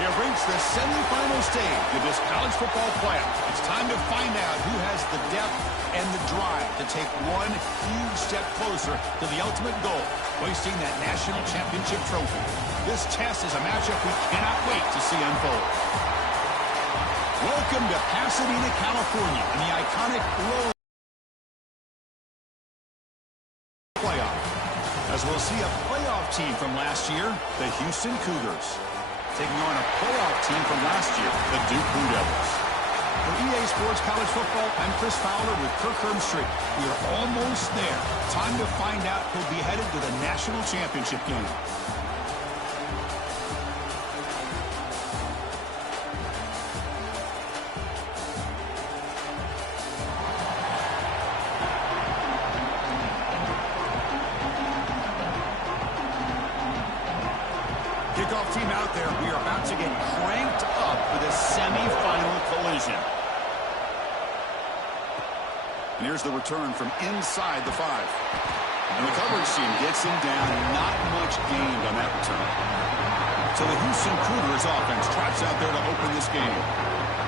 We have reached the semifinal stage of this college football playoff. It's time to find out who has the depth and the drive to take one huge step closer to the ultimate goal, hoisting that national championship trophy. This test is a matchup we cannot wait to see unfold. Welcome to Pasadena, California, in the iconic Rose playoff, as we'll see a playoff team from last year, the Houston Cougars, taking on a playoff team from last year, the Duke Blue Devils. For EA Sports College Football, I'm Chris Fowler with Kirk Herbstreit. We are almost there. Time to find out who'll be headed to the national championship game. Kickoff team out there. We are about to get cranked up for the semifinal collision. And here's the return from inside the 5. And the coverage team gets him down. Not much gained on that return. So the Houston Cougars offense trots out there to open this game.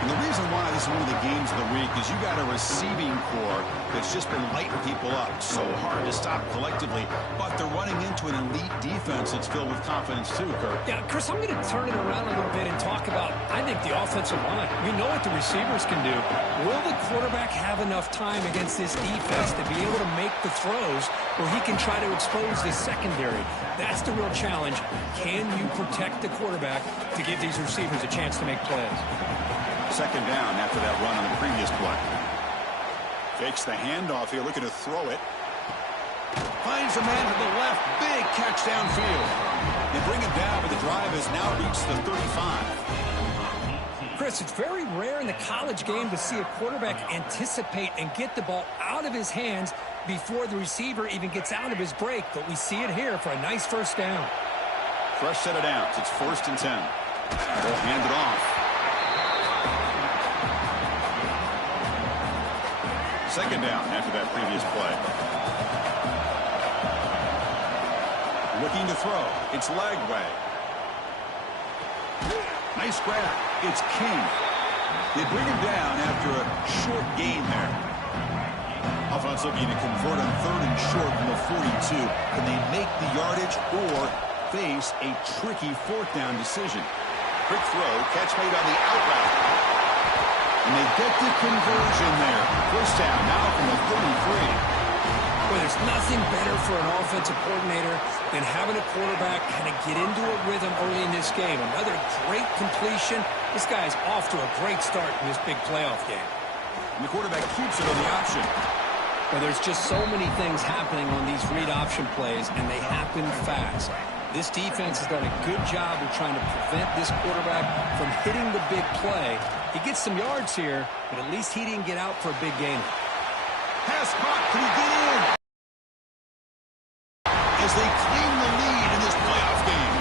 And the reason why this is one of the games of the week is you got a receiving core that's just been lighting people up. So hard to stop collectively, but they're running into an elite defense that's filled with confidence too, Kirk. Yeah, Chris, I'm going to turn it around a little bit and talk about, I think, the offensive line. We know what the receivers can do. Will the quarterback have enough time against this defense to be able to make the throws where he can try to expose the secondary? That's the real challenge. Can you protect the quarterback to give these receivers a chance to make plays? Second down after that run on the previous play. Fakes the handoff here, looking to throw it. Finds a man to the left. Big catch downfield. They bring it down, but the drive has now reached the 35. Chris, it's very rare in the college game to see a quarterback anticipate and get the ball out of his hands before the receiver even gets out of his break, but we see it here for a nice first down. Fresh set of downs. It's 1st and 10. They'll hand it off. Second down after that previous play. Looking to throw. It's Lagway. Nice grab. It's King. They bring him down after a short gain there. Offense looking to convert on 3rd and short from the 42. Can they make the yardage or face a tricky 4th down decision? Quick throw. Catch made on the out route. And they get the conversion there. First down now from the 33. Well, there's nothing better for an offensive coordinator than having a quarterback kind of get into a rhythm early in this game. Another great completion. This guy's off to a great start in this big playoff game. And the quarterback keeps it on the option. Well, there's just so many things happening on these read option plays, and they happen fast. This defense has done a good job of trying to prevent this quarterback from hitting the big play. He gets some yards here, but at least he didn't get out for a big gain. Pass caught. Can he get in? As they claim the lead in this playoff game.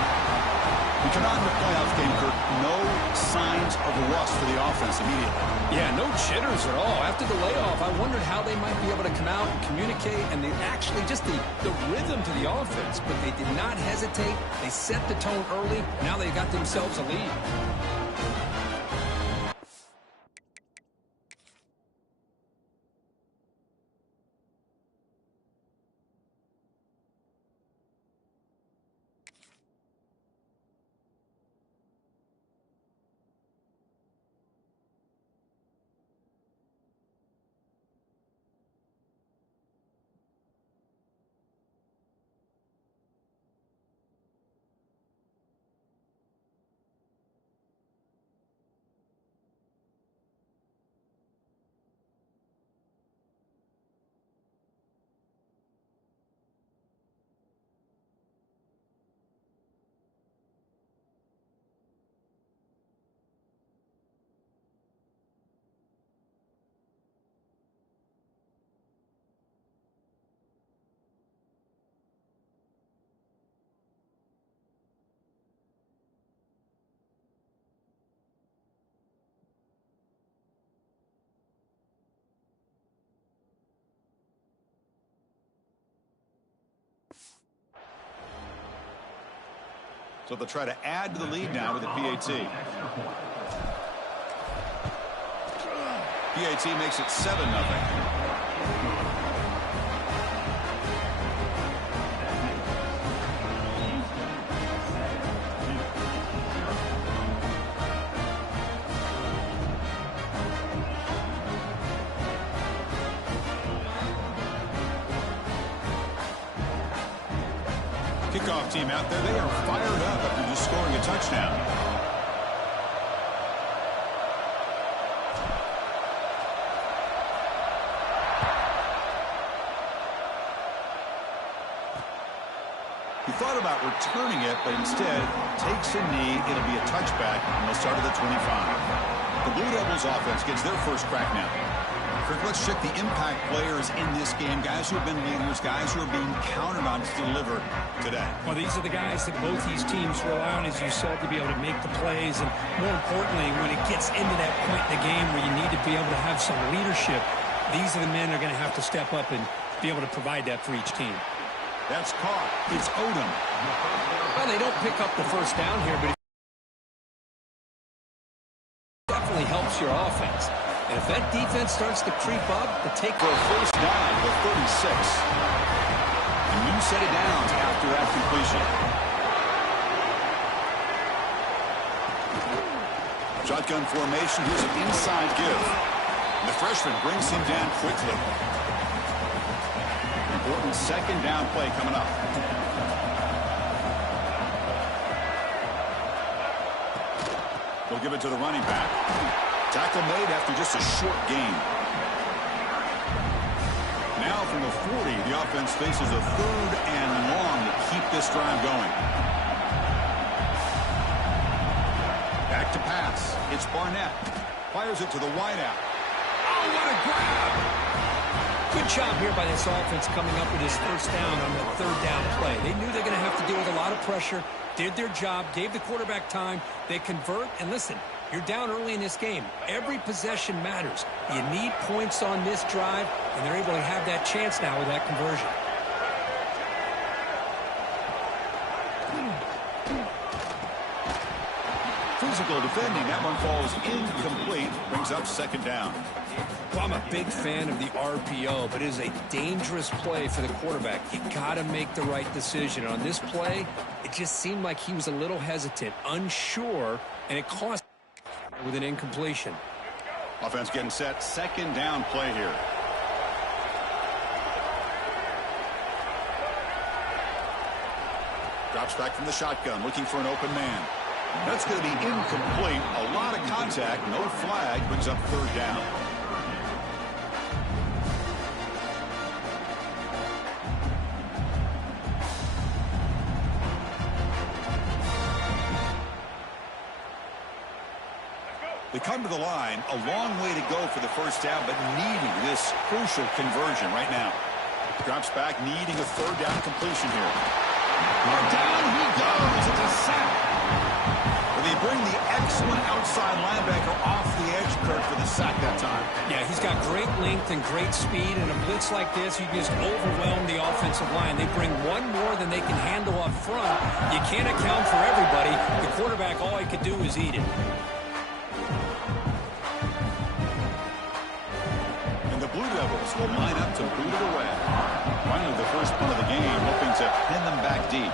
We come out in the playoff game, Kirk. No signs of rust for the offense immediately. Yeah, no jitters at all. After the layoff, I wondered how they might be able to come out and communicate, and they actually just the rhythm to the offense, but they did not hesitate. They set the tone early. Now they got themselves a lead. So they'll try to add to the lead now with a PAT. PAT makes it 7-0. Kickoff team out there, they are fired up after just scoring a touchdown. He thought about returning it, but instead takes a knee. It'll be a touchback, and they'll start at the 25. The Blue Devils offense gets their first crack now. Let's check the impact players in this game, guys who have been leaders, guys who are being counted on to deliver today. Well, these are the guys that both these teams rely on, as you said, to be able to make the plays. And more importantly, when it gets into that point in the game where you need to be able to have some leadership, these are the men that are going to have to step up and be able to provide that for each team. That's caught. It's Odom. Well, they don't pick up the first down here, but it definitely helps your offense. And if that defense starts to creep up, the take for a first down to 36. A new set of downs after that completion. Shotgun formation. Here's an inside give. And the freshman brings him down quickly. Important second down play coming up. They'll give it to the running back. Tackle made after just a short gain. Now from the 40, the offense faces a 3rd and long to keep this drive going. Back to pass. It's Barnett. Fires it to the wideout. Oh, what a grab! Good job here by this offense coming up with his first down on the 3rd down play. They knew they're going to have to deal with a lot of pressure, did their job, gave the quarterback time. They convert, and listen, you're down early in this game. Every possession matters. You need points on this drive, and they're able to have that chance now with that conversion. Physical defending. That one falls incomplete. Brings up 2nd down. Well, I'm a big fan of the RPO, but it is a dangerous play for the quarterback. You got to make the right decision. On this play, it just seemed like he was a little hesitant, unsure, and it cost with an incompletion. Offense getting set. 2nd down play here. Drops back from the shotgun, looking for an open man. That's going to be incomplete. A lot of contact, no flag, brings up 3rd down. They come to the line, a long way to go for the first down, but needing this crucial conversion right now. Drops back, needing a 3rd down completion here. And down he goes. It's a sack. They bring the excellent outside linebacker off the edge, Kirk, for the sack that time. Yeah, he's got great length and great speed, and a blitz like this, you just overwhelm the offensive line. They bring one more than they can handle up front. You can't account for everybody. The quarterback, all he could do is eat it. And the Blue Devils will line up to boot it away. Finally, the first punt of the game, hoping to pin them back deep.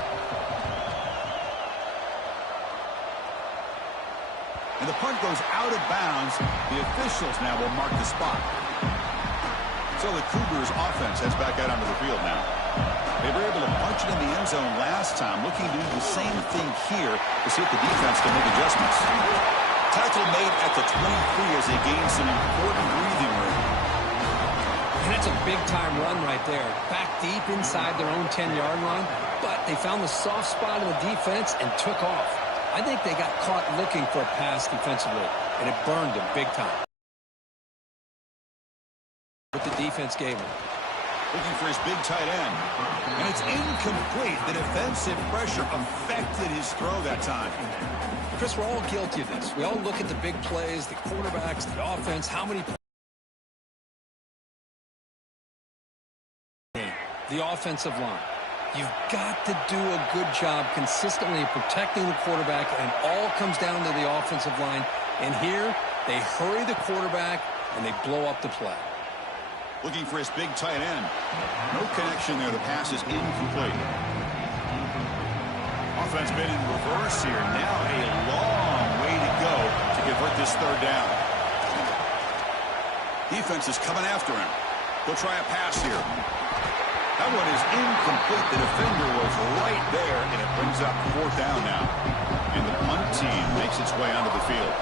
And the punt goes out of bounds. The officials now will mark the spot. So the Cougars offense heads back out onto the field now. They were able to punch it in the end zone last time, looking to do the same thing here to see if the defense can make adjustments. Tackle made at the 23 as they gain some important breathing room. And that's a big-time run right there. Back deep inside their own 10-yard line, but they found the soft spot in the defense and took off. I think they got caught looking for a pass defensively, and it burned them big time. What the defense gave him. Looking for his big tight end. And it's incomplete. The defensive pressure affected his throw that time. Chris, we're all guilty of this. We all look at the big plays, the quarterbacks, the offense, how many... The offensive line. You've got to do a good job consistently protecting the quarterback, and all comes down to the offensive line. And here, they hurry the quarterback, and they blow up the play. Looking for his big tight end. No connection there. The pass is incomplete. Offense been in reverse here. Now a long way to go to convert this third down. Defense is coming after him. They'll try a pass here. That one is incomplete. The defender was right there, and it brings up fourth down now. And the punt team makes its way onto the field.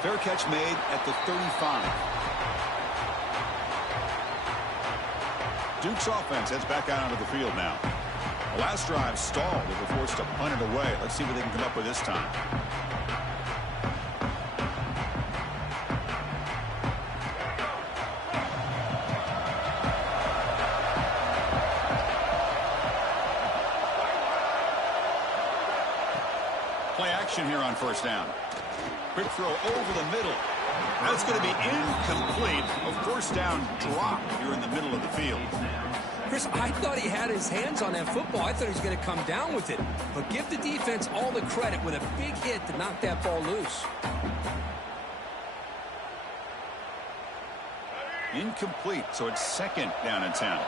Fair catch made at the 35. Duke's offense heads back out onto the field now. The last drive stalled. They were forced to punt it away. Let's see what they can come up with this time. Play action here on first down. Quick throw over the middle. That's going to be incomplete. A first down drop here in the middle of the field. Chris, I thought he had his hands on that football. I thought he was going to come down with it. But give the defense all the credit with a big hit to knock that ball loose. Incomplete, so it's second down and 10.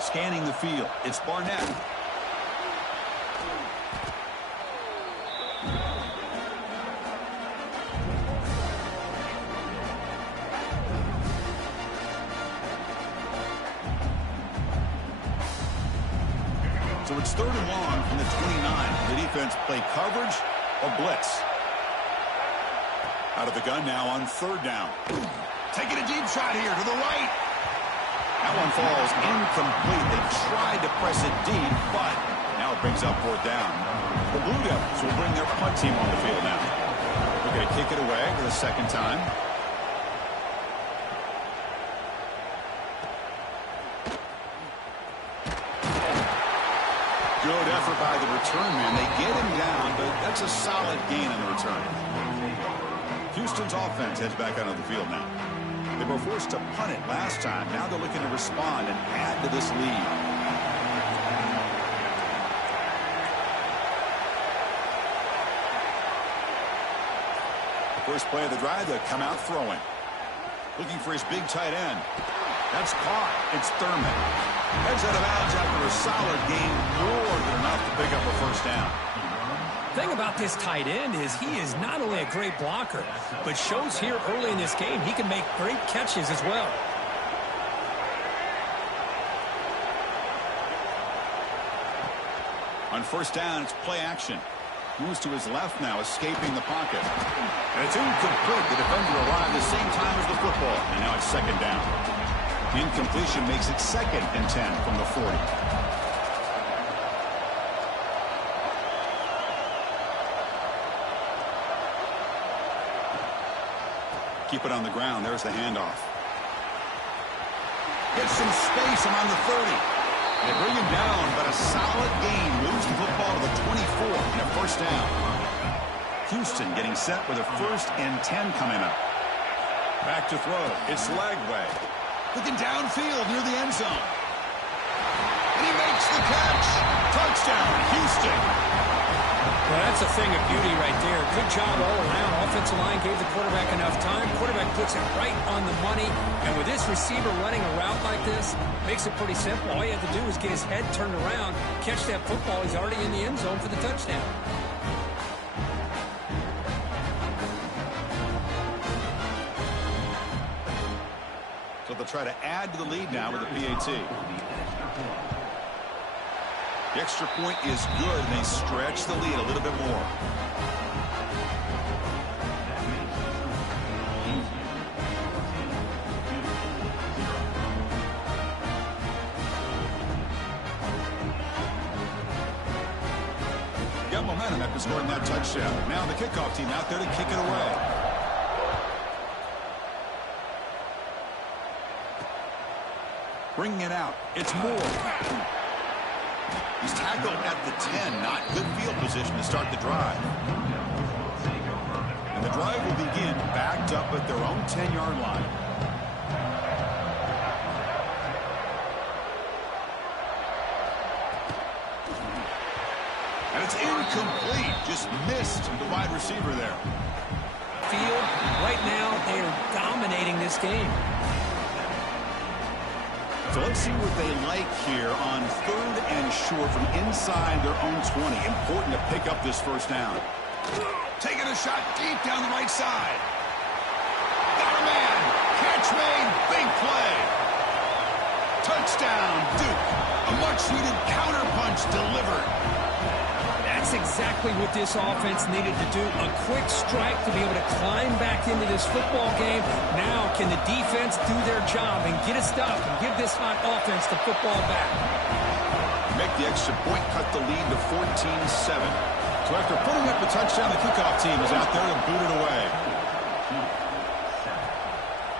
Scanning the field, it's Barnett. So it's third and long from the 29. The defense play coverage or blitz. Out of the gun now on third down. Taking a deep shot here to the right. That one falls incomplete. They tried to press it deep, but now it brings up fourth down. The Blue Devils will bring their punt team on the field now. They're going to kick it away for the second time. Good effort by the return man. They get him down, but that's a solid gain on the return. Houston's offense heads back out on the field now. They were forced to punt it last time. Now they're looking to respond and add to this lead. First play of the drive, they'll come out throwing. Looking for his big tight end. That's caught. It's Thurman. Heads out of bounds after a solid game, more than enough to pick up a first down. The thing about this tight end is he is not only a great blocker, but shows here early in this game he can make great catches as well. On first down, it's play action. Moves to his left now, escaping the pocket. And it's incomplete. The defender arrived the same time as the football. And now it's second down. Incompletion makes it second and 10 from the 40. Keep it on the ground. There's the handoff. Gets some space among the 30. They bring him down, but a solid gain moves the football to the 24 and a first down. Houston getting set with a first and 10 coming up. Back to throw. It's Lagway. Looking downfield near the end zone. And he makes the catch. Touchdown, Houston. Well, that's a thing of beauty right there. Good job all around. Offensive line gave the quarterback enough time. Quarterback puts it right on the money. And with this receiver running a route like this, makes it pretty simple. All you have to do is get his head turned around, catch that football. He's already in the end zone for the touchdown. So they'll try to add to the lead now with the PAT. The extra point is good, and they stretch the lead a little bit more. Got momentum after scoring that touchdown. Now the kickoff team out there to kick it away. Bringing it out. It's Moore. He's tackled at the 10. Not good field position to start the drive. And the drive will begin backed up at their own 10-yard line. And it's incomplete. Just missed the wide receiver there. Field, right now, they are dominating this game. So let's see what they like here on 3rd and short from inside their own 20. Important to pick up this first down. Taking a shot deep down the right side. Got a man. Catch made. Big play. Touchdown, Duke. A much-needed counterpunch delivered. That's exactly what this offense needed to do. A quick strike to be able to climb back into this football game. Now, can the defense do their job and get it stopped and give this hot offense the football back? Make the extra point, cut the lead to 14-7. So after putting up the touchdown, the kickoff team is out there to boot it away.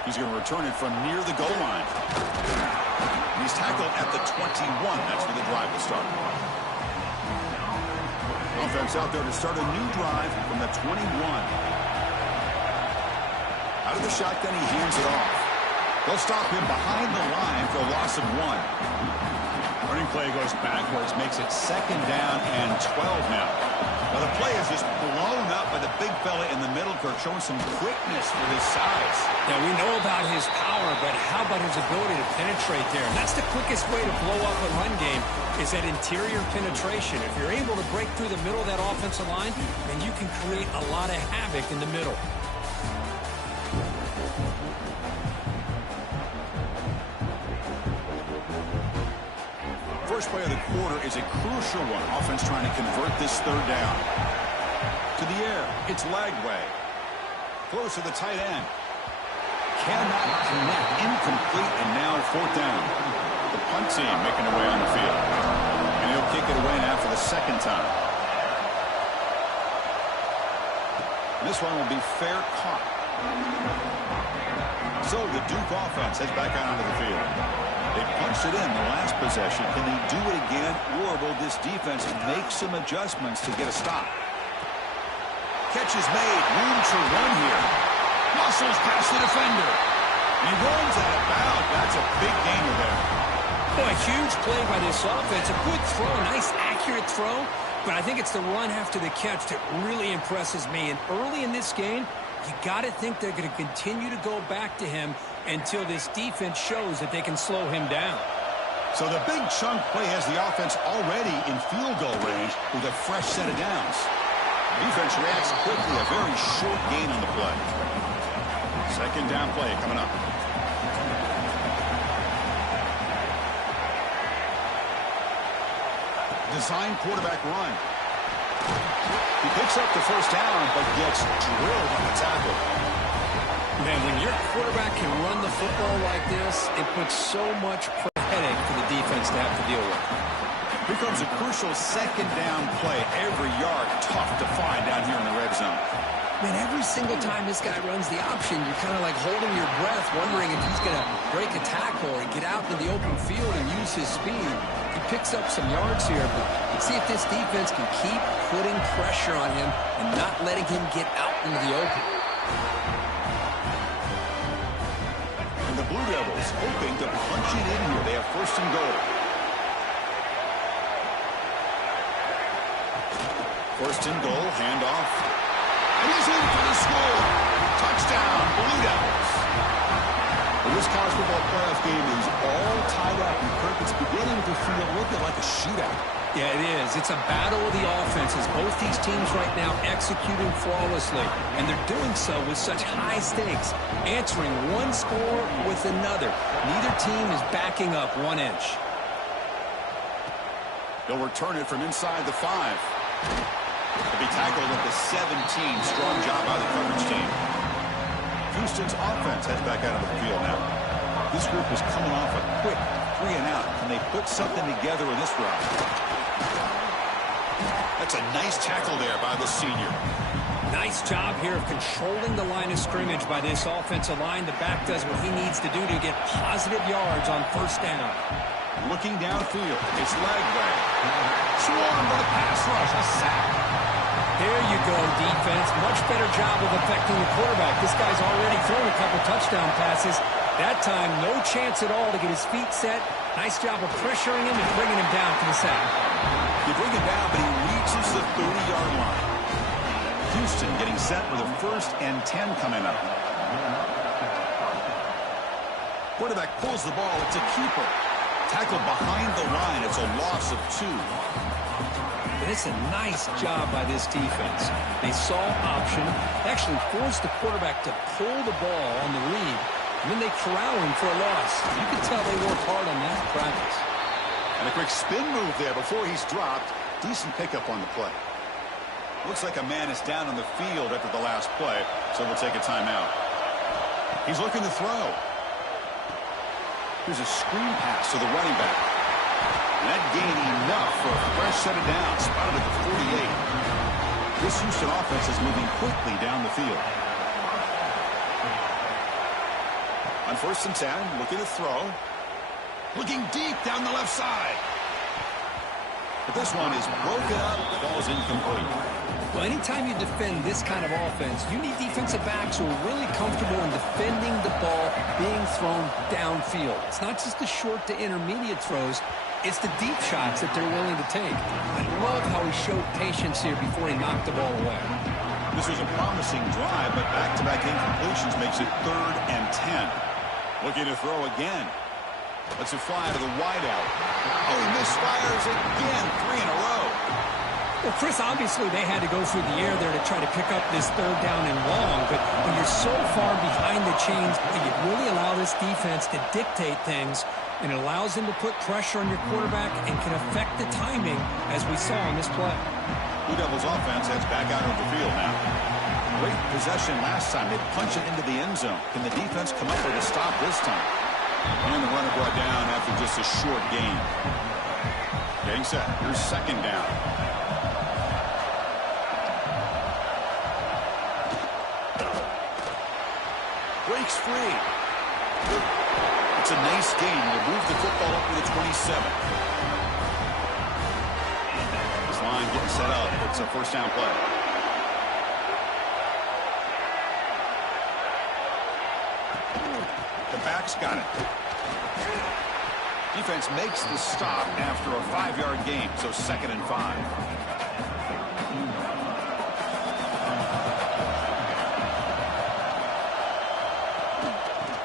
He's going to return it from near the goal line. He's tackled at the 21. That's where the drive will start. Offense out there to start a new drive from the 21. Out of the shotgun, he hands it off. They'll stop him behind the line for a loss of 1. Running play goes backwards, makes it 2nd down and 12 now. Now the play is just blown up by the big fella in the middle, Kirk, showing some quickness for his size. Yeah, we know about his power, but how about his ability to penetrate there? And that's the quickest way to blow up a run game, is that interior penetration. If you're able to break through the middle of that offensive line, then you can create a lot of havoc in the middle. First play of the quarter is a crucial one. Offense trying to convert this 3rd down. To the air, it's Lagway. Close to the tight end. Cannot connect. Incomplete, and now 4th down. The punt team making their way on the field. And he'll kick it away now for the 2nd time. And this one will be fair caught. So the Duke offense heads back out onto the field. They punched it in the last possession. Can they do it again, or will this defense make some adjustments to get a stop? Catch is made. Room to run here. Muscles past the defender. He runs out of bounds. That's a big gainer there. Boy, a huge play by this offense. A good throw, a nice accurate throw. But I think it's the run after the catch that really impresses me. And early in this game, you got to think they're going to continue to go back to him until this defense shows that they can slow him down. So the big chunk play has the offense already in field goal range with a fresh set of downs. Defense reacts quickly, a very short gain on the play. 2nd down play coming up. Design quarterback run. He picks up the 1st down, but gets drilled on the tackle. Man, when your quarterback can run the football like this, it puts so much headache for the defense to have to deal with. Here comes a crucial 2nd down play. Every yard tough to find down here in the red zone. Man, every single time this guy runs the option, you're kind of like holding your breath, wondering if he's going to break a tackle or get out into the open field and use his speed. He picks up some yards here, but let's see if this defense can keep putting pressure on him and not letting him get out into the open. And the Blue Devils hoping to punch it in here. They have 1st and goal. 1st and goal, handoff. And he's in for the score. Touchdown, Blue Devils. Well, this college football playoff game is all tied up, and Kirk, it's beginning to feel a little bit like a shootout. Yeah, it is. It's a battle of the offenses. Both these teams right now executing flawlessly, and they're doing so with such high stakes, answering one score with another. Neither team is backing up 1 inch. They'll return it from inside the 5. He'll be tackled at the 17. Strong job by the coverage team. Houston's offense heads back out of the field now. This group is coming off a quick 3 and out. Can they put something together in this drive? That's a nice tackle there by the senior. Nice job here of controlling the line of scrimmage by this offensive line. The back does what he needs to do to get positive yards on 1st down. Looking downfield, it's Lagway. Swarmed by the pass rush, a sack. There you go, defense. Much better job of affecting the quarterback. This guy's already thrown a couple touchdown passes. That time, no chance at all to get his feet set. Nice job of pressuring him and bringing him down to the sack. You bring him down, but he reaches the 30-yard line. Houston getting set for the 1st and 10 coming up. Quarterback pulls the ball. It's a keeper. Tackled behind the line. It's a loss of 2. But it's a nice job by this defense. They saw option, actually forced the quarterback to pull the ball on the read, and then they corral him for a loss. You can tell they worked hard on that in practice. And a quick spin move there before he's dropped. Decent pickup on the play. Looks like a man is down on the field after the last play, so we'll take a timeout. He's looking to throw. Here's a screen pass to the running back. And that gained enough for a fresh set of downs, spotted at the 48. This Houston offense is moving quickly down the field. On 1st and 10, looking to throw. Looking deep down the left side. But this one is broken up, falls incomplete. Well, anytime you defend this kind of offense, you need defensive backs who are really comfortable in defending the ball being thrown downfield. It's not just the short to intermediate throws. It's the deep shots that they're willing to take. I love how he showed patience here before he knocked the ball away. This was a promising drive, but back-to-back incompletions makes it 3rd and 10. Looking to throw again. Let's it fly to the wideout. Oh, he misfires again. 3 in a row. Well, Chris, obviously they had to go through the air there to try to pick up this 3rd down and long, but when you're so far behind the chains, you really allow this defense to dictate things, and it allows them to put pressure on your quarterback and can affect the timing, as we saw on this play. Blue Devils offense heads back out of the field now. Great possession last time. They punch it into the end zone. Can the defense come up with a stop this time? And the runner brought down after just a short gain. Getting set. Here's 2nd down. Breaks free. It's a nice gain. We'll move the football up to the 27. This line getting set up. It's a 1st down play. The back's got it. Defense makes the stop after a 5-yard gain, so 2nd and 5.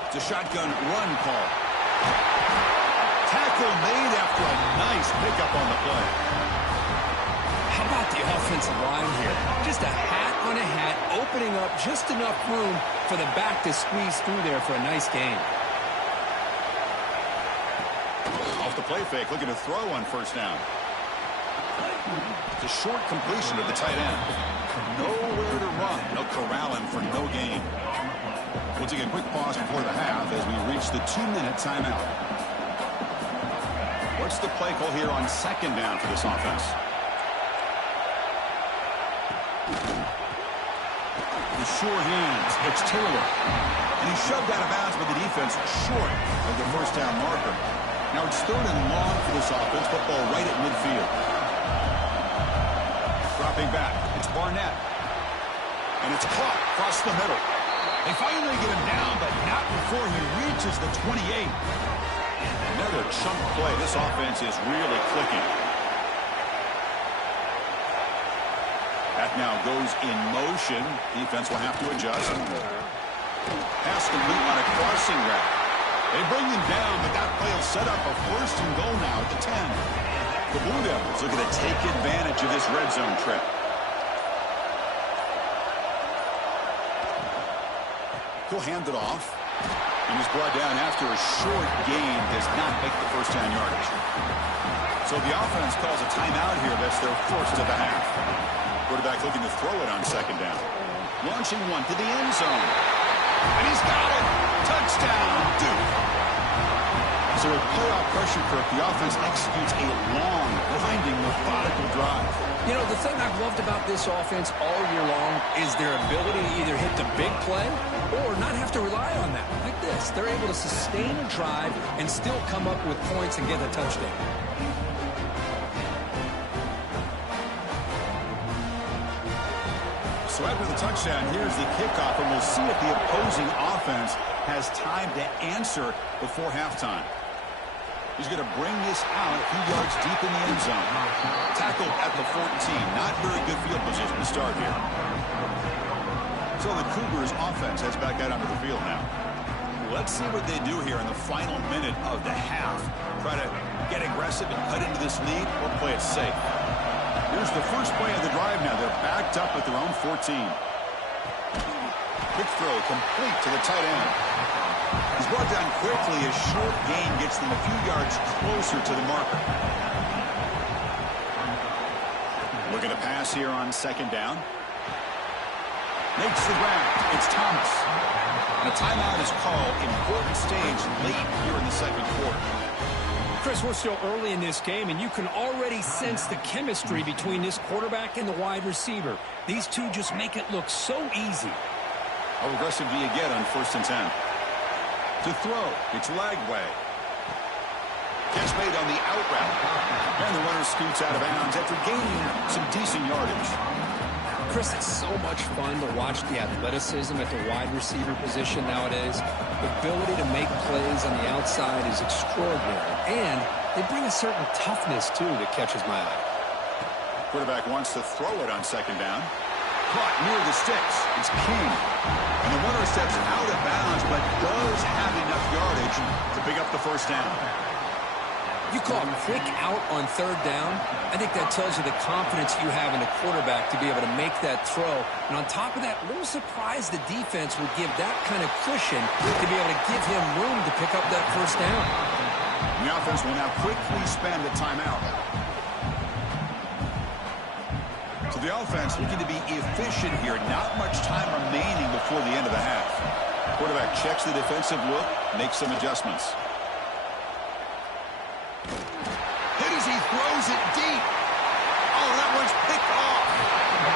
It's a shotgun run call. Tackle made after a nice pickup on the play. How about the offensive line here? Just a hat on a hat, opening up just enough room for the back to squeeze through there for a nice gain. Off the play fake, looking to throw on 1st down. It's a short completion of the tight end. Nowhere to run. No corralling for no gain. We'll take a quick pause before the half as we reach the 2-minute timeout. What's the play call here on 2nd down for this offense? The sure hands. It's Taylor. And he's shoved out of bounds by the defense short of the 1st down marker. Now it's 3rd and long for this offense. Football right at midfield. Dropping back. It's Barnett. And it's caught across the middle. They finally get him down, but not before he reaches the 28. Another chunk play. This offense is really clicking. That now goes in motion. Defense will have to adjust. Pass complete on a crossing route. They bring him down, but that play will set up a 1st and goal now at the 10. The Blue Devils are going to take advantage of this red zone trip. He'll hand it off. And he's brought down after a short gain. Does not make the 1st down yardage. So the offense calls a timeout here. That's their 1st of the half. Quarterback looking to throw it on 2nd down. Launching one to the end zone. And he's got it. Touchdown, Duke. So with playoff pressure, Kirk, the offense executes a long, grinding, methodical drive. You know, the thing I've loved about this offense all year long is their ability to either hit the big play or not have to rely on that. Like this, they're able to sustain a drive and still come up with points and get a touchdown. So after the touchdown, here's the kickoff, and we'll see if the opposing offense has time to answer before halftime. He's going to bring this out a few yards deep in the end zone. Tackled at the 14. Not very good field position to start here. So the Cougars offense heads back out onto the field now. Let's see what they do here in the final minute of the half. Try to get aggressive and cut into this lead, or play it safe. Here's the first play of the drive now. They're backed up at their own 14. Quick throw complete to the tight end. He's brought down quickly. A short gain gets them a few yards closer to the marker. Looking to pass here on second down. Makes the grab. It's Thomas. And a timeout is called. Important stage late here in the second quarter. Chris, we're still early in this game, and you can already sense the chemistry between this quarterback and the wide receiver. These two just make it look so easy. How aggressive do you get on 1st and 10? To throw, it's Lagway. Catch made on the out route. And the runner scoots out of bounds after gaining some decent yardage. Chris, it's so much fun to watch the athleticism at the wide receiver position nowadays. The ability to make plays on the outside is extraordinary. And they bring a certain toughness, too, that catches my eye. Quarterback wants to throw it on second down. Caught near the sticks. It's King. And the runner steps out of bounds, but does have enough yardage to pick up the first down. You call it quick out on 3rd down. I think that tells you the confidence you have in the quarterback to be able to make that throw. And on top of that, a little surprised the defense would give that kind of cushion to be able to give him room to pick up that first down. The offense will now quickly spend a timeout. So the offense looking to be efficient here. Not much time remaining before the end of the half. Quarterback checks the defensive look, makes some adjustments. He throws it deep. Oh, that one's picked off.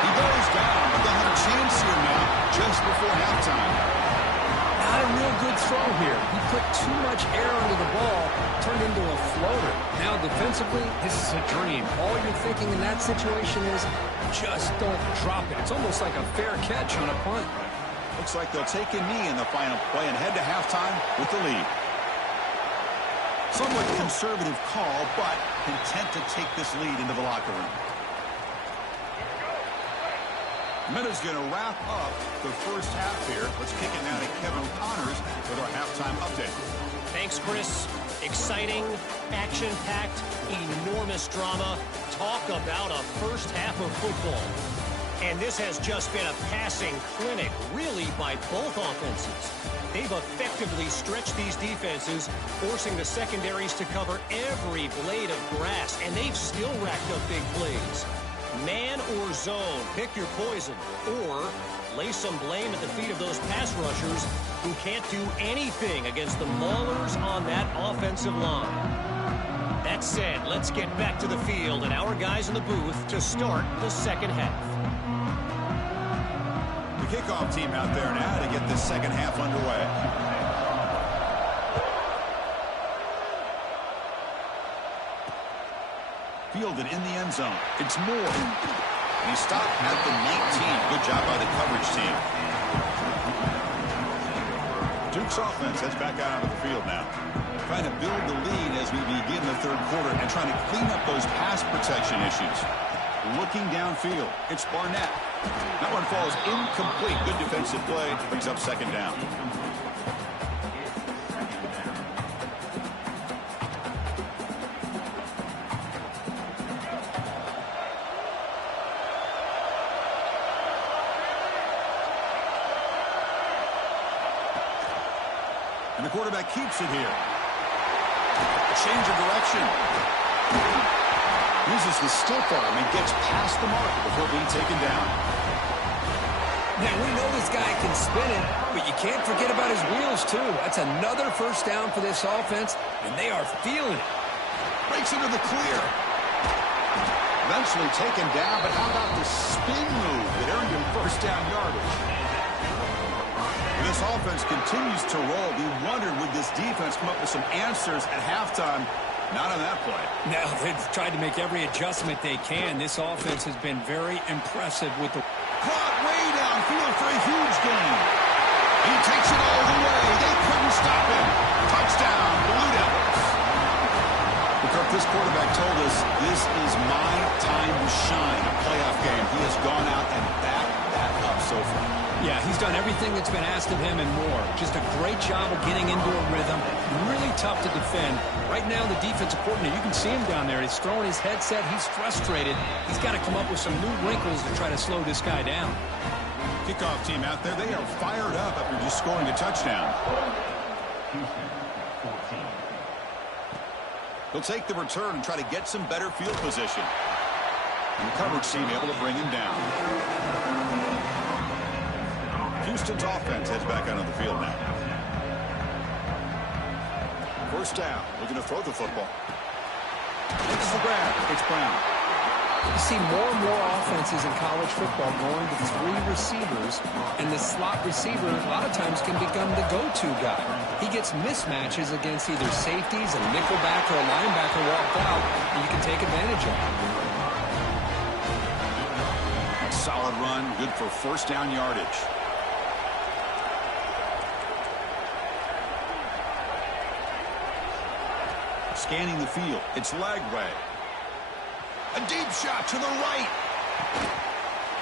He goes down, but they'll have a chance here now just before halftime. Not a real good throw here. He put too much air under the ball, turned into a floater. Now defensively, this is a dream. All you're thinking in that situation is just don't drop it. It's almost like a fair catch on a punt. Looks like they'll take a knee in the final play and head to halftime with the lead. Somewhat conservative call, but content to take this lead into the locker room. Minute's going to wrap up the first half here. Let's kick it now to Kevin Connors with our halftime update. Thanks, Chris. Exciting, action-packed, enormous drama. Talk about a first half of football. And this has just been a passing clinic, really, by both offenses. They've effectively stretched these defenses, forcing the secondaries to cover every blade of grass, and they've still racked up big plays. Man or zone, pick your poison, or lay some blame at the feet of those pass rushers who can't do anything against the maulers on that offensive line. That said, let's get back to the field and our guys in the booth to start the second half. Kickoff team out there now to get this second half underway. Fielded in the end zone. It's Moore. And he stopped at the 19. Good job by the coverage team. Duke's offense heads back out onto the field now. Trying to build the lead as we begin the third quarter and trying to clean up those pass protection issues. Looking downfield. It's Barnett. That one falls incomplete. Good defensive play. Brings up second down. And the quarterback keeps it here. Change of direction. Uses the stiff arm and gets past the mark before being taken down. Now, we know this guy can spin it, but you can't forget about his wheels, too. That's another first down for this offense, and they are feeling it. Breaks into the clear. Eventually taken down, but how about the spin move that earned him first down yardage? And this offense continues to roll. We wondered, would this defense come up with some answers at halftime? Not on that play. No, they've tried to make every adjustment they can. This offense has been very impressive with the... caught way downfield for a huge gain. He takes it all the way. They couldn't stop him. Touchdown, Blue Devils. Kirk, this quarterback told us this is my time to shine, a playoff game. He has gone out and backed that up so far. Yeah, he's done everything that's been asked of him and more. Just a great job of getting into a rhythm. Really tough to defend. Right now, the defensive coordinator, you can see him down there. He's throwing his headset. He's frustrated. He's got to come up with some new wrinkles to try to slow this guy down. Kickoff team out there, they are fired up after just scoring a touchdown. He'll take the return and try to get some better field position. And the coverage team able to bring him down. Houston's offense heads back out on the field now. First down, looking to throw the football. It's the grab. It's Brown. You see more and more offenses in college football going to 3 receivers, and the slot receiver a lot of times can become the go-to guy. He gets mismatches against either safeties, a nickelback, or a linebacker walked out, and you can take advantage of it. Solid run, good for first down yardage. Scanning the field, it's Lagway. A deep shot to the right.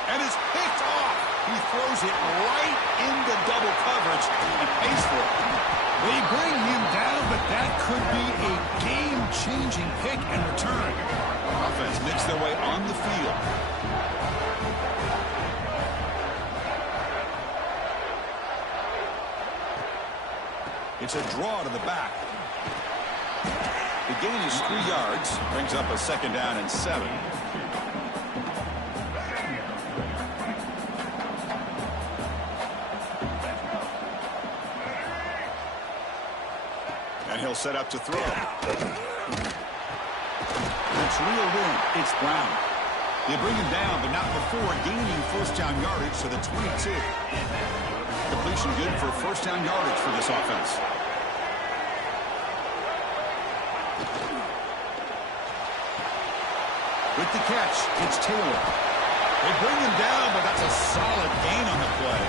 And it's picked off. He throws it right into double coverage and pays for it. They bring him down, but that could be a game-changing pick and return. Offense makes their way on the field. It's a draw to the back. The gain is 3 yards, brings up a second down and 7. And he'll set up to throw. It's reeled in. It's Brown. They bring him down, but not before gaining first down yardage to the 22. Completion good for first down yardage for this offense. With the catch, it's Taylor. They bring him down, but that's a solid gain on the play.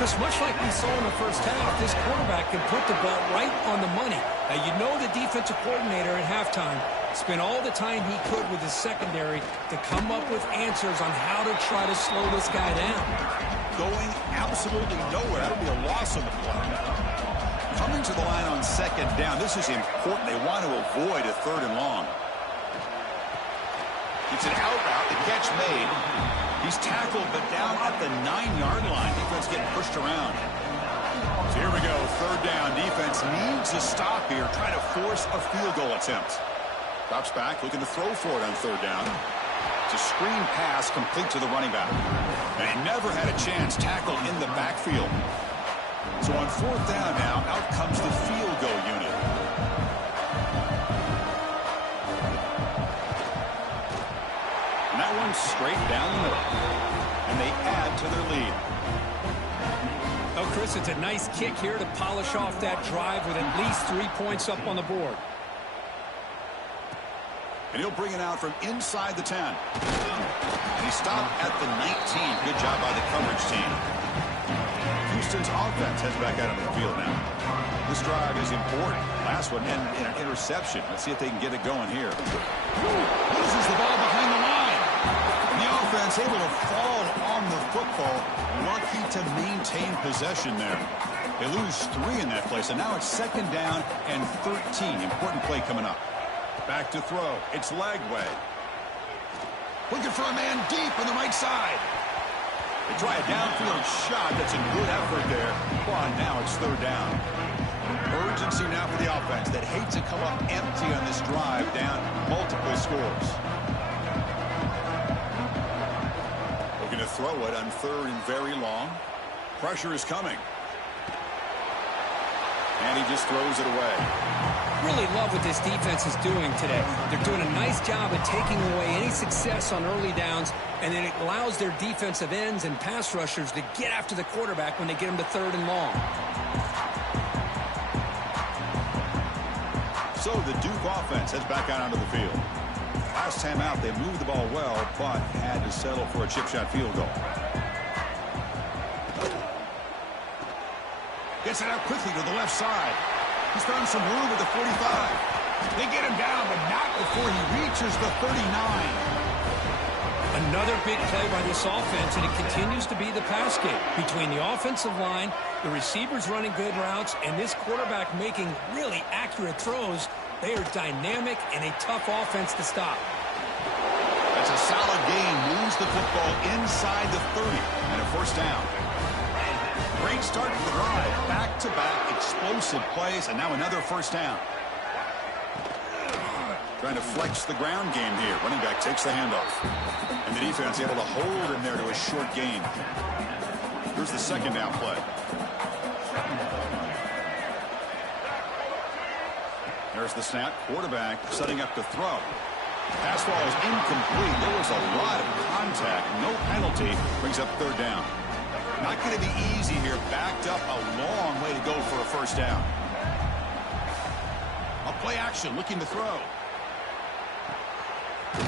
Chris, much like we saw in the first half, this quarterback can put the ball right on the money. Now, you know the defensive coordinator at halftime spent all the time he could with his secondary to come up with answers on how to try to slow this guy down. Going absolutely nowhere. That'll be a loss on the play. Coming to the line on second down, this is important. They want to avoid a 3rd and long. It's an out route, the catch made. He's tackled, but down at the 9-yard line. Defense getting pushed around. So here we go, 3rd down. Defense needs a stop here, trying to force a field goal attempt. Drops back, looking to throw for it on 3rd down. It's a screen pass complete to the running back. And he never had a chance, tackled in the backfield. So on 4th down now, out comes the field goal unit. And that one's straight down the middle. And they add to their lead. Oh, Chris, it's a nice kick here to polish off that drive with at least 3 points up on the board. And he'll bring it out from inside the 10. And he stopped at the 19. Good job by the coverage team. Houston's offense heads back out on the field now. This drive is important. Last one ended in an interception. Let's see if they can get it going here. Loses the ball behind the line. The offense able to fall on the football. Lucky to maintain possession there. They lose 3 in that play, so now it's 2nd down and 13. Important play coming up. Back to throw. It's Lagway. Looking for a man deep on the right side. They try a downfield shot. That's a good effort there. Well, now it's 3rd down. Urgency now for the offense that hate to come up empty on this drive, down multiple scores. Looking to throw it on 3rd and very long. Pressure is coming. And he just throws it away. Really love what this defense is doing today. They're doing a nice job of taking away any success on early downs, and then it allows their defensive ends and pass rushers to get after the quarterback when they get him to 3rd and long. So the Duke offense heads back out onto the field. last time out, they moved the ball well, but had to settle for a chip shot field goal. Gets it out quickly to the left side. He's found some room at the 45. They get him down, but not before he reaches the 39. Another big play by this offense, and it continues to be the pass game. Between the offensive line, the receivers running good routes, and this quarterback making really accurate throws, they are dynamic and a tough offense to stop. That's a solid gain. Moves the football inside the 30 and a first down. Great start to the drive. Back-to-back explosive plays, and now another first down. Trying to flex the ground game here. Running back takes the handoff. And the defense able to hold him there to a short gain. Here's the second down play. There's the snap. Quarterback setting up to throw. Pass ball is incomplete. There was a lot of contact. No penalty. Brings up third down. Not going to be easy here. Backed up a long way to go for a first down. A play action. Looking to throw.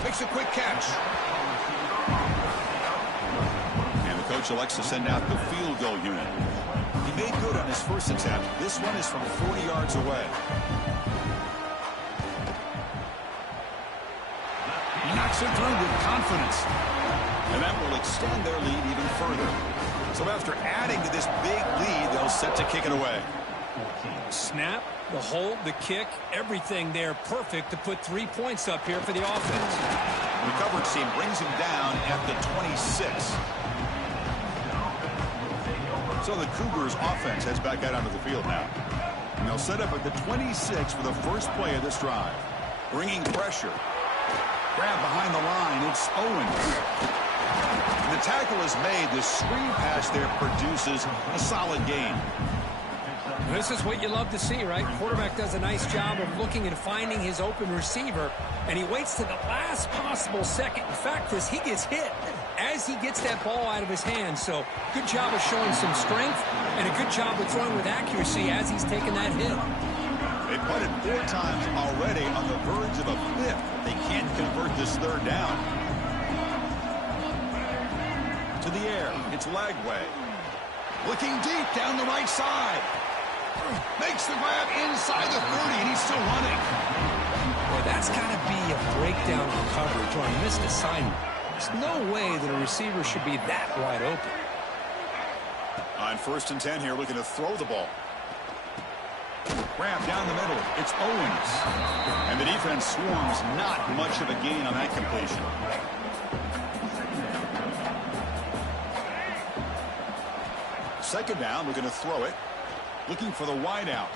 Makes a quick catch. And the coach elects to send out the field goal unit. He made good on his first attempt. This one is from 40 yards away. He knocks it through with confidence. And that will extend their lead even further. So after adding to this big lead, they'll set to kick it away. Snap, the hold, the kick, everything there perfect to put 3 points up here for the offense. The coverage team brings him down at the 26. So the Cougars offense heads back out onto the field now. And they'll set up at the 26 for the first play of this drive. Bringing pressure. Grab behind the line. It's Owens. The tackle is made. The screen pass there produces a solid gain. This is what you love to see, right? Quarterback does a nice job of looking and finding his open receiver, and he waits to the last possible second. In fact, he gets hit as he gets that ball out of his hands. So good job of showing some strength and a good job of throwing with accuracy as he's taking that hit. They punted 4 times already on the verge of a 5th. They can't convert this third down. To the air. It's Lagway. Looking deep down the right side. Makes the grab inside the 30, and he's still running. Boy, that's got to be a breakdown in coverage or a missed assignment. There's no way that a receiver should be that wide open. On 1st and 10 here, looking to throw the ball. Grab down the middle. It's Owens. And the defense swarms. Not much of a gain on that completion. Second down, we're going to throw it. Looking for the wide out.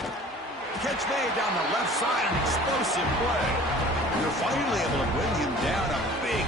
Catch made down the left side, an explosive play. You're finally able to bring him down a big.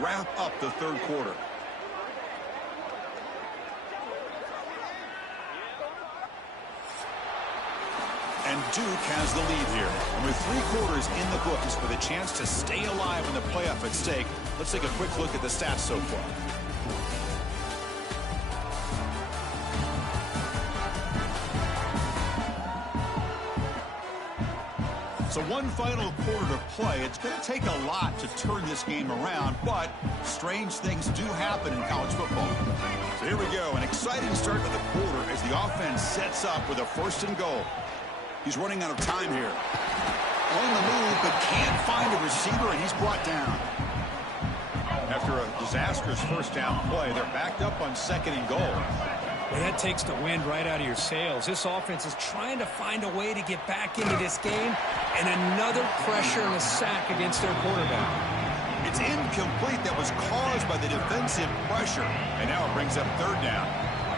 Wrap up the third quarter. And Duke has the lead here. And with 3 quarters in the books with a chance to stay alive in the playoff at stake, let's take a quick look at the stats so far. So one final quarter to play. It's going to take a lot to turn this game around, but strange things do happen in college football. So here we go, an exciting start to the quarter as the offense sets up with a 1st and goal. He's running out of time here. On the move, but can't find a receiver, and he's brought down. After a disastrous first down play, they're backed up on 2nd and goal. That takes the wind right out of your sails. This offense is trying to find a way to get back into this game, and another pressure and a sack against their quarterback. It's incomplete. That was caused by the defensive pressure, and now it brings up third down.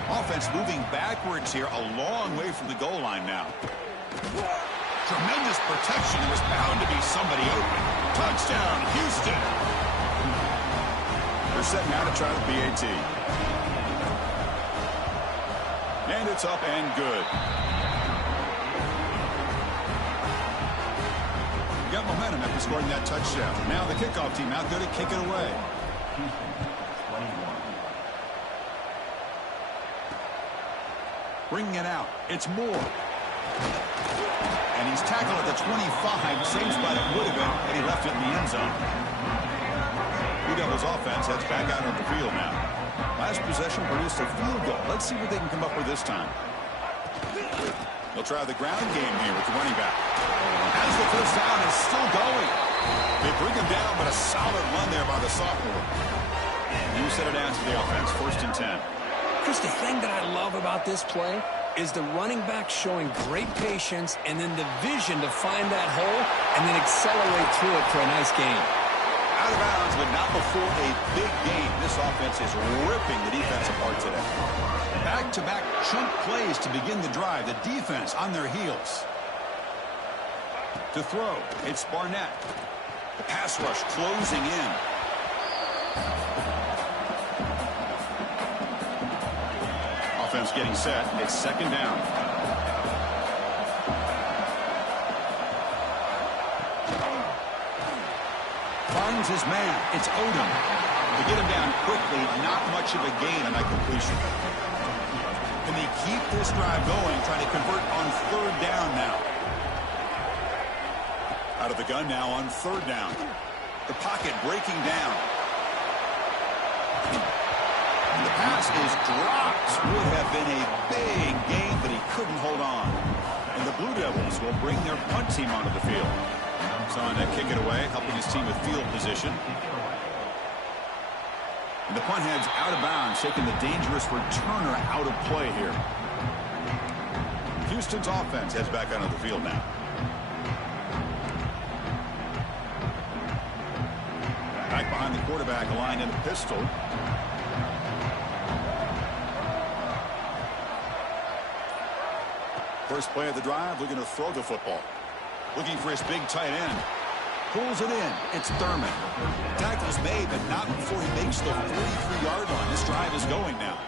Offense moving backwards here, a long way from the goal line now. Tremendous protection. There was bound to be somebody open. Touchdown, Houston. They're setting out to try the PAT. And it's up and good. Got momentum after scoring that touchdown. Now the kickoff team out there to kick it away. Bringing it out. It's Moore. And he's tackled at the 25. Same spot it would have been, and he left it in the end zone. Blue Devils offense heads back out on the field now. Last possession produced a field goal. Let's see what they can come up with this time. They'll try the ground game here with the running back. As the first down is still going. They bring him down, but a solid run there by the sophomore. And you set it down to the offense, 1st and 10. Chris, the thing that I love about this play is the running back showing great patience and then the vision to find that hole and then accelerate through it for a nice gain. Out of bounds, but not before a big game. This offense is ripping the defense apart today. Back-to-back chunk plays to begin the drive. The defense on their heels. To throw, it's Barnett. The pass rush closing in. Offense getting set. It's 2nd down. Finds his man. It's Odom. They get him down quickly. Not much of a gain on that completion. Can they keep this drive going, trying to convert on 3rd down now? Out of the gun now on 3rd down. The pocket breaking down. And the pass is dropped. Would have been a big gain, but he couldn't hold on. And the Blue Devils will bring their punt team onto the field. Saw that kick it away, helping his team with field position. And the punt heads out of bounds, taking the dangerous returner out of play here. Houston's offense heads back onto the field now. Back behind the quarterback, line in the pistol. First play of the drive, looking to throw the football. Looking for his big tight end. Pulls it in. It's Thurman. Tackle's made, but not before he makes the 43-yard line. This drive is going now.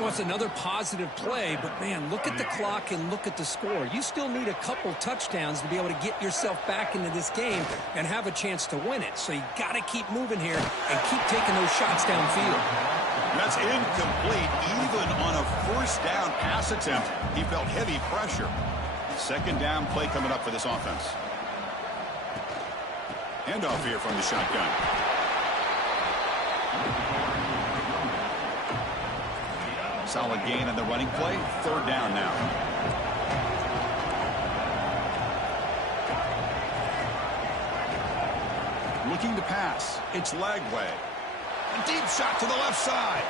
Well, it's another positive play, but, man, look at the clock and look at the score. You still need a couple touchdowns to be able to get yourself back into this game and have a chance to win it. So you got to keep moving here and keep taking those shots downfield. That's incomplete. Even on a 1st down pass attempt, he felt heavy pressure. 2nd down play coming up for this offense. Handoff here from the shotgun. Solid gain on the running play. 3rd down now. Looking to pass. It's Lagway. A deep shot to the left side.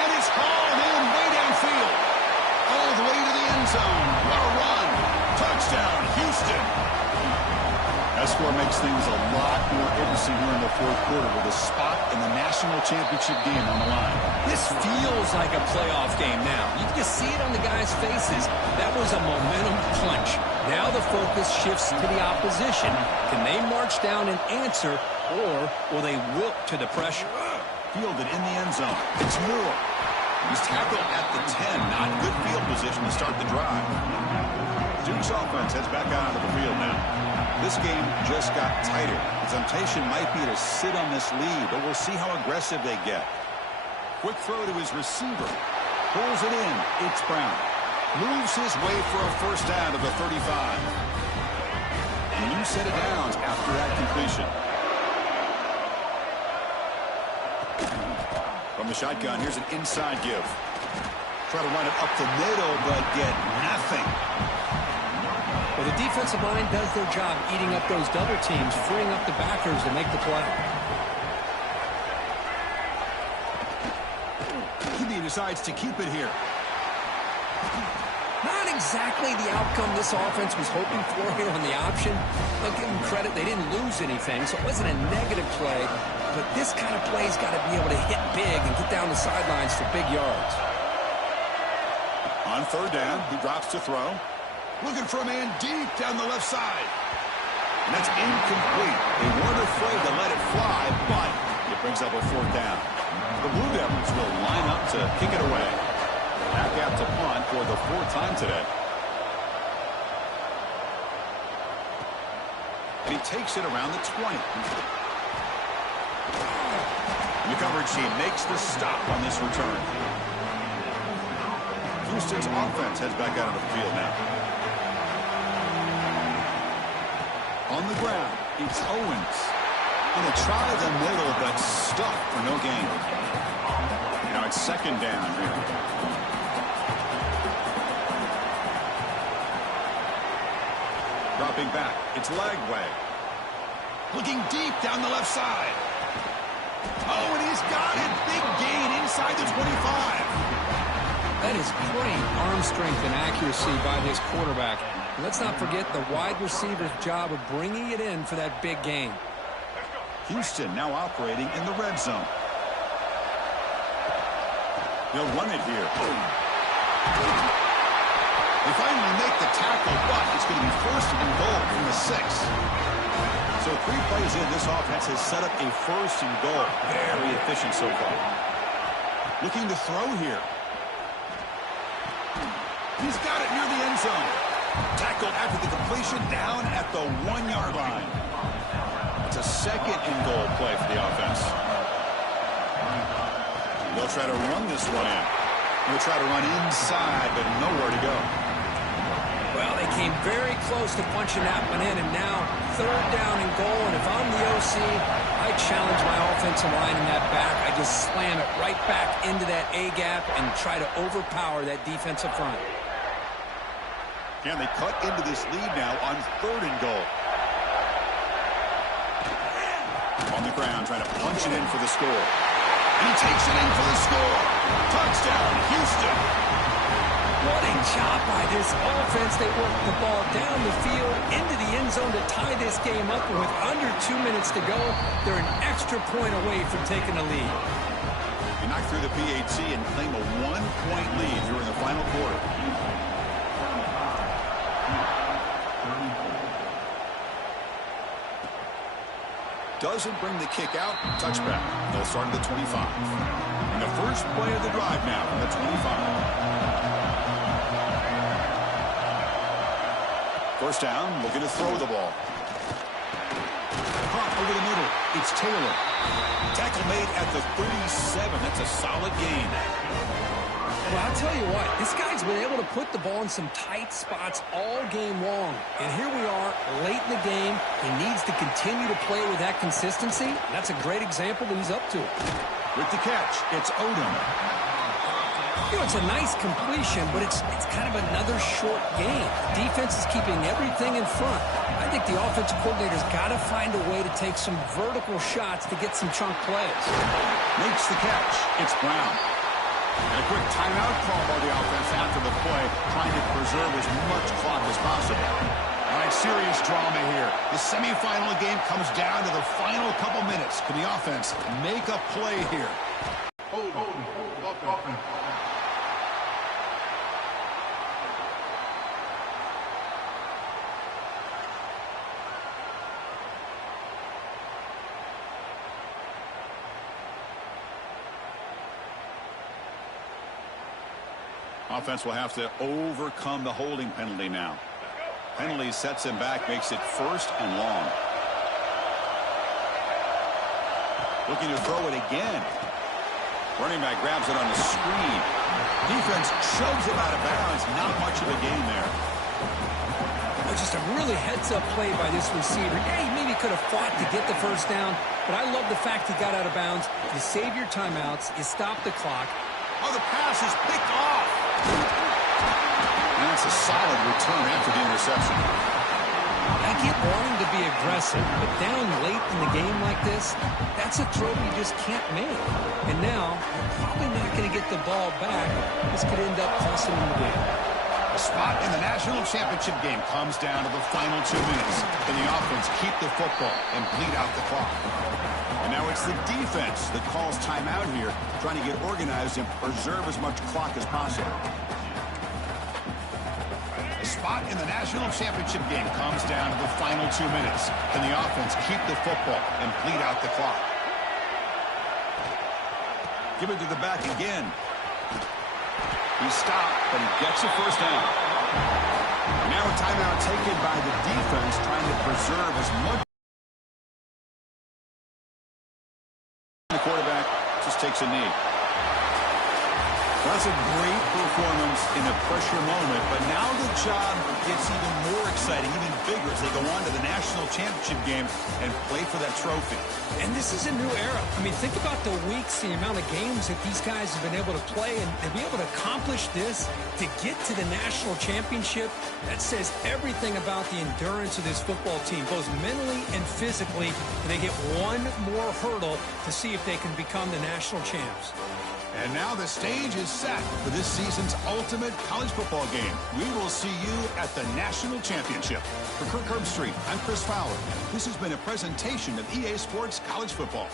And it's hauled in way downfield. All the way to the end zone. What a run. Touchdown, Houston. That score makes things a lot more interesting here in the 4th quarter with a spot in the national championship game on the line. This feels like a playoff game now. You can just see it on the guys' faces. That was a momentum punch. Now the focus shifts to the opposition. Can they march down and answer, or will they wilt to the pressure? Fielded in the end zone. It's Moore. He's tackled at the 10. Not good field position to start the drive. Duke's offense heads back out of the field now. This game just got tighter. The temptation might be to sit on this lead, but we'll see how aggressive they get. Quick throw to his receiver. Pulls it in. It's Brown. Moves his way for a 1st down to the 35. And you set it down after that completion. From the shotgun, here's an inside give. Try to run it up the middle, but get nothing. Well, the defensive line does their job eating up those double teams, freeing up the backers to make the play. He needed decides to keep it here. Not exactly the outcome this offense was hoping for here on the option. I'll give them credit, they didn't lose anything, so it wasn't a negative play. But this kind of play's got to be able to hit big and get down the sidelines for big yards. On third down, he drops to throw. Looking for a man deep down the left side. And that's incomplete. They weren't afraid to let it fly, but it brings up a fourth down. The Blue Devils will line up to kick it away. Back out to punt for the fourth time today. And he takes it around the 20. The coverage team makes the stop on this return. Houston's offense heads back out on the field now. On the ground, it's Owens. And a try to the middle, but stuffed for no gain. Now it's second down here. Dropping back, it's Lagway. Looking deep down the left side. Oh, and he's got it. Big gain inside the 25. That is great arm strength and accuracy by this quarterback. Let's not forget the wide receiver's job of bringing it in for that big gain. Houston now operating in the red zone. They'll run it here. They finally make the tackle, but it's going to be first and goal from the 6. So 3 plays in, this offense has set up a first and goal. Very efficient so far. Looking to throw here. He's got it near the end zone. Tackled after the completion down at the 1-yard line. It's a second and goal play for the offense. They'll try to run this one in. They'll try to run inside, but nowhere to go. Well, they came very close to punching that one in, and now third down and goal. And if I'm the OC, I challenge my offensive line in that back. I just slam it right back into that A-gap and try to overpower that defensive front. Can they cut into this lead now on third and goal? On the ground, trying to punch it in for the score. And he takes it in for the score. Touchdown, Houston. What a job by this offense. They worked the ball down the field into the end zone to tie this game up. And with under 2 minutes to go, they're an extra point away from taking the lead. They knock through the PAT and claim a 1-point lead during the final quarter. Doesn't bring the kick out. Touchback. They'll start at the 25. And the first play of the drive now from the 25. First down, looking to throw the ball. Caught over the middle. It's Taylor. Tackle made at the 37. That's a solid gain. Well, I'll tell you what, this guy's been able to put the ball in some tight spots all game long. And here we are, late in the game. He needs to continue to play with that consistency. That's a great example that he's up to it. With the catch, it's Odom. You know, it's a nice completion, but it's kind of another short game. Defense is keeping everything in front. I think the offensive coordinator's got to find a way to take some vertical shots to get some chunk plays. Makes the catch. It's Brown. And a quick timeout call by the offense after the play, trying to preserve as much clock as possible. All right, serious drama here. The semifinal game comes down to the final couple minutes. Can the offense make a play here? Offense will have to overcome the holding penalty now. Penalty sets him back, makes it first and long. Looking to throw it again. Running back grabs it on the screen. Defense shoves him out of bounds. Not much of a gain there. Just a really heads-up play by this receiver. Yeah, he maybe could have fought to get the first down, but I love the fact he got out of bounds. You save your timeouts. You stop the clock. Oh, the pass is picked off. And that's a solid return after the interception. I get wanting to be aggressive, but down late in the game like this, that's a throw you just can't make. And now, you're probably not going to get the ball back. This could end up costing them the win. The spot in the national championship game comes down to the final 2 minutes. Can the offense keep the football and bleed out the clock? And now it's the defense that calls timeout here, trying to get organized and preserve as much clock as possible. The spot in the national championship game comes down to the final 2 minutes. Can the offense keep the football and bleed out the clock? Give it to the back again. He stopped, but he gets a first down. Now a timeout taken by the defense, trying to preserve as much. The quarterback just takes a knee. That's a great performance in a pressure moment, but now the job gets even more exciting, even bigger as they go on to the national championship game and play for that trophy. And this is a new era. I mean, think about the weeks, the amount of games that these guys have been able to play, and to be able to accomplish this, to get to the national championship, that says everything about the endurance of this football team, both mentally and physically. And they get one more hurdle to see if they can become the national champs. And now the stage is set for this season's ultimate college football game. We will see you at the national championship. For Kirk Herbstreit, I'm Chris Fowler. This has been a presentation of EA Sports College Football.